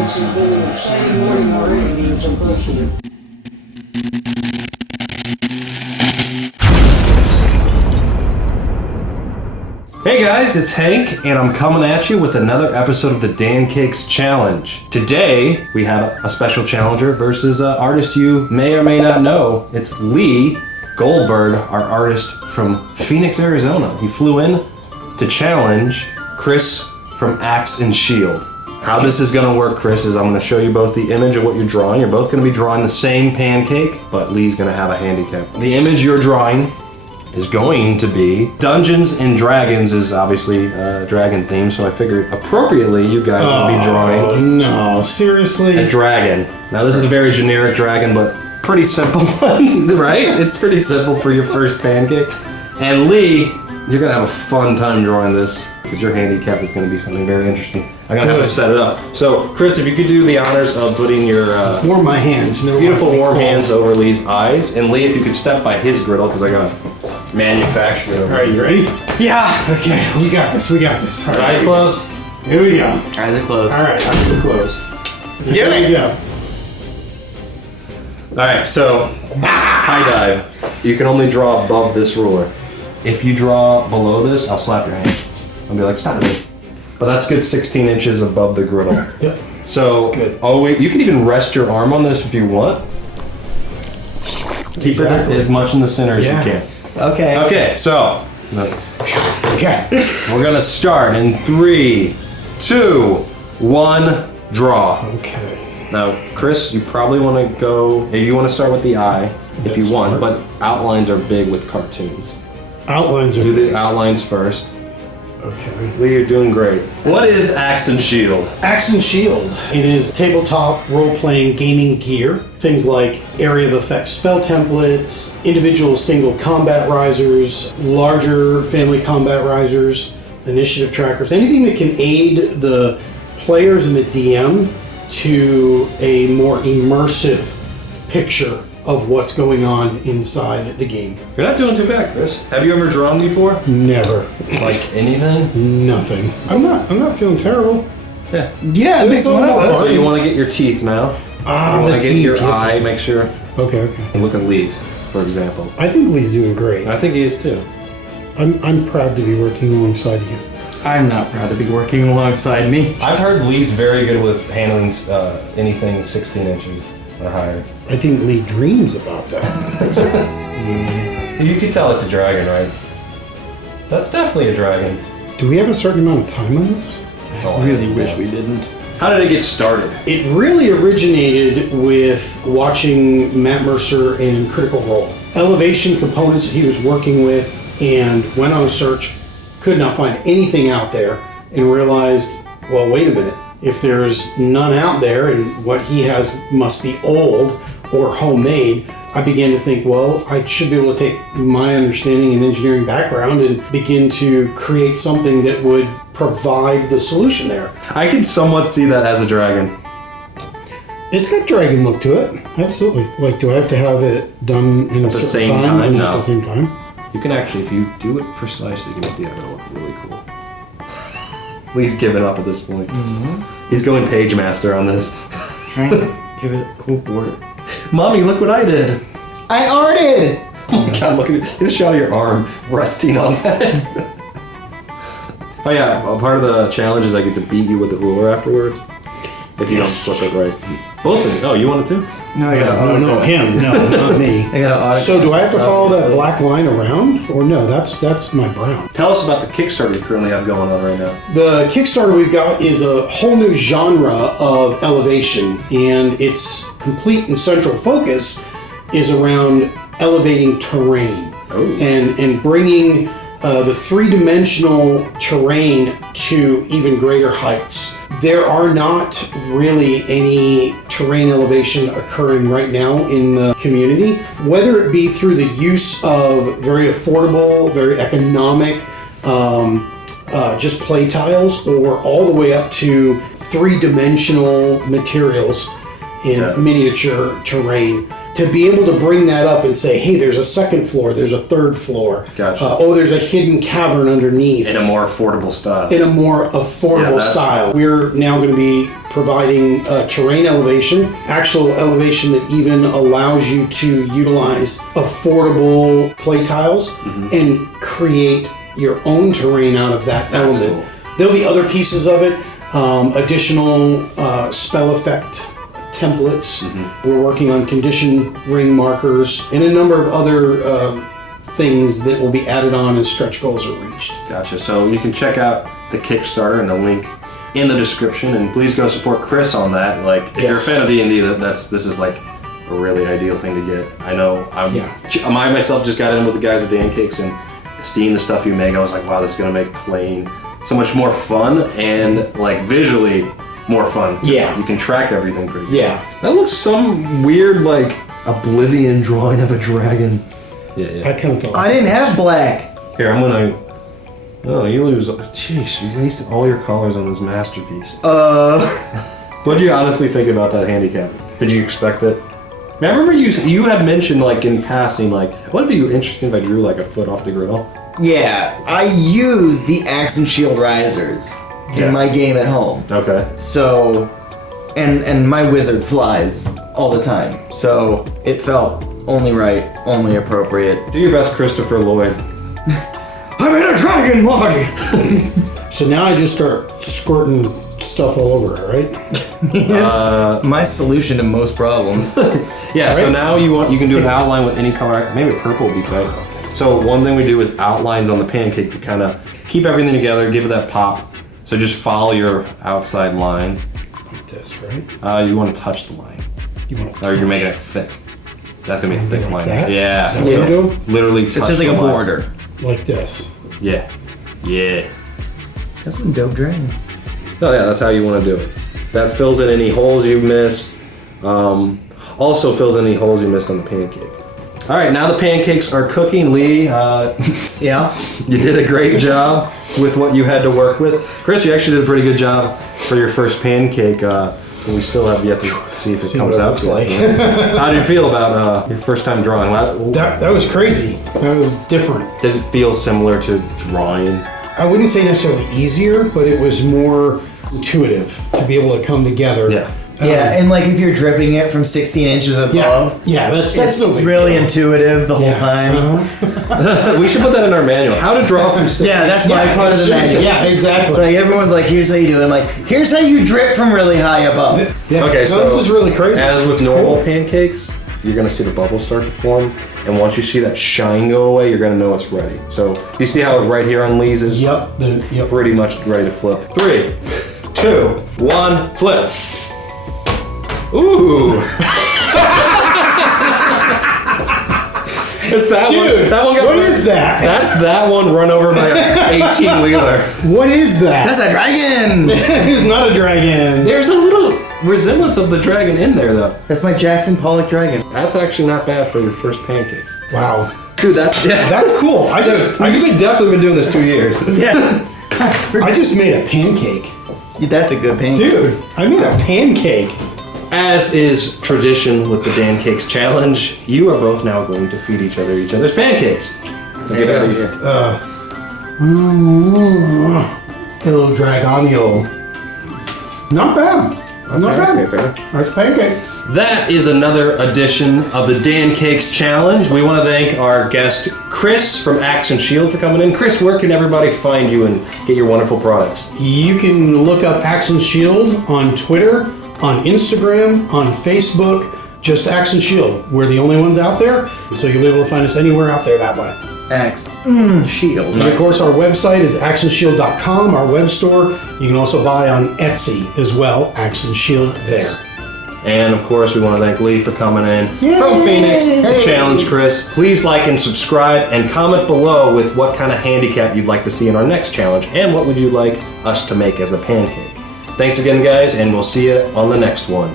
This has been an exciting morning already, being so close to you. Hey guys, it's Hank, and I'm coming at you with another episode of the Dancakes Challenge. Today, we have a special challenger versus an artist you may or may not know. It's Lee Goldberg, our artist from Phoenix, Arizona. He flew in to challenge Chris from Axe and Shield. How this is going to work, Chris, is I'm going to show you both the image of what you're drawing. You're both going to be drawing the same pancake, but Lee's going to have a handicap. The image you're drawing is going to be Dungeons and Dragons is obviously a dragon theme, so I figured appropriately you guys would be drawing. Oh, no, seriously? A dragon. Now this is a very generic dragon, but pretty simple one, right? It's pretty simple for your first pancake. And Lee, you're gonna have a fun time drawing this, because your handicap is gonna be something very interesting. I'm gonna have to set it up. So, Chris, if you could do the honors of putting your warm my hands. No, beautiful warm hands over Lee's eyes, and Lee, if you could step by his griddle, because I gotta manufacture it. All right, you ready? Yeah. Okay, we got this. All right, Eyes closed. Here we go. Eyes are closed. All right, eyes are closed. Here we go. All right, so high dive. You can only draw above this ruler. If you draw below this, I'll slap your hand. I'll be like, stop it. But that's good 16 inches above the griddle. Yep. So, you can even rest your arm on this if you want. Keep it as much in the center as you can. Okay. Okay, so Okay. we're gonna start in 3, 2, 1, draw. Okay. Now, Chris, you probably want to go. If you want to start with the eye, if you want, but outlines are big with cartoons. Outlines are Do the outlines first. Okay. Lee, you're doing great. What is Axe and Shield? Axe and Shield. It is tabletop role-playing gaming gear. Things like area of effect spell templates, individual single combat risers, larger family combat risers, initiative trackers, anything that can aid the players and the DM to a more immersive picture of what's going on inside the game. You're not doing too bad, Chris. Have you ever drawn before? Never. Like anything? Nothing. I'm not feeling terrible. Yeah. Yeah, it makes one of us. So you want to get your teeth now. Ah, you want the to get your teeth, yes, eye, yes, make yes. sure. Okay. And look at Lee's, for example. I think Lee's doing great. I think he is too. I'm proud to be working alongside you. I'm not proud to be working alongside me. I've heard Lee's very good with handling anything 16 inches or higher. I think Lee dreams about that. You can tell it's a dragon, right? That's definitely a dragon. Do we have a certain amount of time on this? That's all I really wish we didn't. How did it get started? It really originated with watching Matt Mercer in Critical Role. Elevation components that he was working with, and went on a search, could not find anything out there, and realized, well, wait a minute. If there's none out there and what he has must be old or homemade, I began to think, well, I should be able to take my understanding and engineering background and begin to create something that would provide the solution there. I can somewhat see that as a dragon. It's got dragon look to it. Absolutely. Like, do I have to have it done in a certain same time? and No. at the same time? You can actually, if you do it precisely, you can make the other look really cool. Lee's giving up at this point. Mm-hmm. He's going page master on this. Trying to give it a cool border. Mommy, look what I did. I arted! Oh my god, look at it. Get a shot of your arm resting on that. Oh yeah, part of the challenge is I get to beat you with the ruler afterwards. If you don't flip it right. Both of you. Oh, you want it too? No, I got No, him. No, not me. I got an autograph. So do I have to follow that Obviously. black line around? Or no, that's my brown. Tell us about the Kickstarter you currently have going on right now. The Kickstarter we've got is a whole new genre of elevation, and its complete and central focus is around elevating terrain and bringing the three-dimensional terrain to even greater heights. There are not really any terrain elevation occurring right now in the community, whether it be through the use of very affordable, very economic just play tiles, or all the way up to three-dimensional materials in miniature terrain. To be able to bring that up and say, hey, there's a second floor, there's a third floor. Gotcha. There's a hidden cavern underneath. In a more affordable style. In a more affordable style. We're now going to be providing terrain elevation, actual elevation that even allows you to utilize affordable play tiles and create your own terrain out of that element. Cool. There'll be other pieces of it, additional spell effect templates. We're working on condition ring markers and a number of other things that will be added on as stretch goals are reached. Gotcha. So you can check out the Kickstarter and the link in the description, and please go support Chris on that. Like, if you're a fan of D&D, this is like a really ideal thing to get. I know I myself just got in with the guys at Dancakes, and seeing the stuff you make, I was like, wow, this is gonna make playing so much more fun and like visually more fun. Yeah. You can track everything pretty good. Yeah. That looks some weird, like, Oblivion drawing of a dragon. Yeah. I kind of felt I didn't have black. Here, I'm gonna. Oh, you lose. Jeez, you wasted all your colors on this masterpiece. What did you honestly think about that handicap? Did you expect it? I remember you had mentioned, like, in passing, like, would it be interesting if I drew like a foot off the griddle? Yeah, I use the axe and shield risers in my game at home. Okay. So, and my wizard flies all the time. So it felt only right, only appropriate. Do your best, Christopher Lloyd. I'm in a dragon body. So now I just start squirting stuff all over it, right? It's my solution to most problems. Yeah. So Right. now you can do an outline with any color. Maybe purple would be tight. So one thing we do is outlines on the pancake to kind of keep everything together, give it that pop. So just follow your outside line. Like this, right? You want to touch the line, You want to or you're making it thick. That's gonna be a thick like line. that? Yeah. Is that what you do? Literally touch It's just like the a line. border. Like this. Yeah. Yeah. That's some dope dragon. Oh yeah, that's how you want to do it. That fills in any holes you missed. Also fills in any holes you missed on the pancake. All right, now the pancakes are cooking. Lee, Yeah. you did a great job with what you had to work with. Chris, you actually did a pretty good job for your first pancake. We still have yet to see if it comes what it out. looks yet. like. How do you feel about your first time drawing? That was crazy. That was different. Did it feel similar to drawing? I wouldn't say necessarily easier, but it was more intuitive to be able to come together. Yeah. Yeah, and like if you're dripping it from 16 inches above, That's it's no big really deal. intuitive the whole time. We should put that in our manual. How to draw from 6. Yeah, that's my part of the manual. Yeah, exactly. It's like everyone's like, here's how you do it. I'm like, here's how you drip from really high above. Yeah. Okay, No, so this is really crazy. As with normal pancakes, you're gonna see the bubbles start to form, and once you see that shine go away, you're gonna know it's ready. So you see how right here on Lee's is Yep. pretty much ready to flip. 3, 2, 1, flip. Ooh. It's that one. Dude, That one got what is that? That's that one run over by an 18-wheeler. What is that? That's a dragon! It's not a dragon. There's a little resemblance of the dragon in there, though. That's my Jackson Pollock dragon. That's actually not bad for your first pancake. Wow. Dude, that's That's cool. I We've definitely been doing this 2 years. Yeah. just made a pancake. That's a good pancake. Dude, I made a pancake. As is tradition with the Dancakes challenge, you are both now going to feed each other's pancakes. Get out of here. El Dragonio. Not bad. Not pancake, bad. Nice pancake. That is another edition of the Dancakes challenge. We want to thank our guest Chris from Axe and Shield for coming in. Chris, where can everybody find you and get your wonderful products? You can look up Axe and Shield on Twitter, on Instagram, on Facebook. Just Axe and Shield. We're the only ones out there, so you'll be able to find us anywhere out there that way. Axe. Shield. And of course, our website is axeandshield.com, our web store. You can also buy on Etsy as well, Axe and Shield there. And of course, we want to thank Lee for coming in from Phoenix to challenge Chris. Please like and subscribe and comment below with what kind of handicap you'd like to see in our next challenge and what would you like us to make as a pancake. Thanks again, guys, and we'll see you on the next one.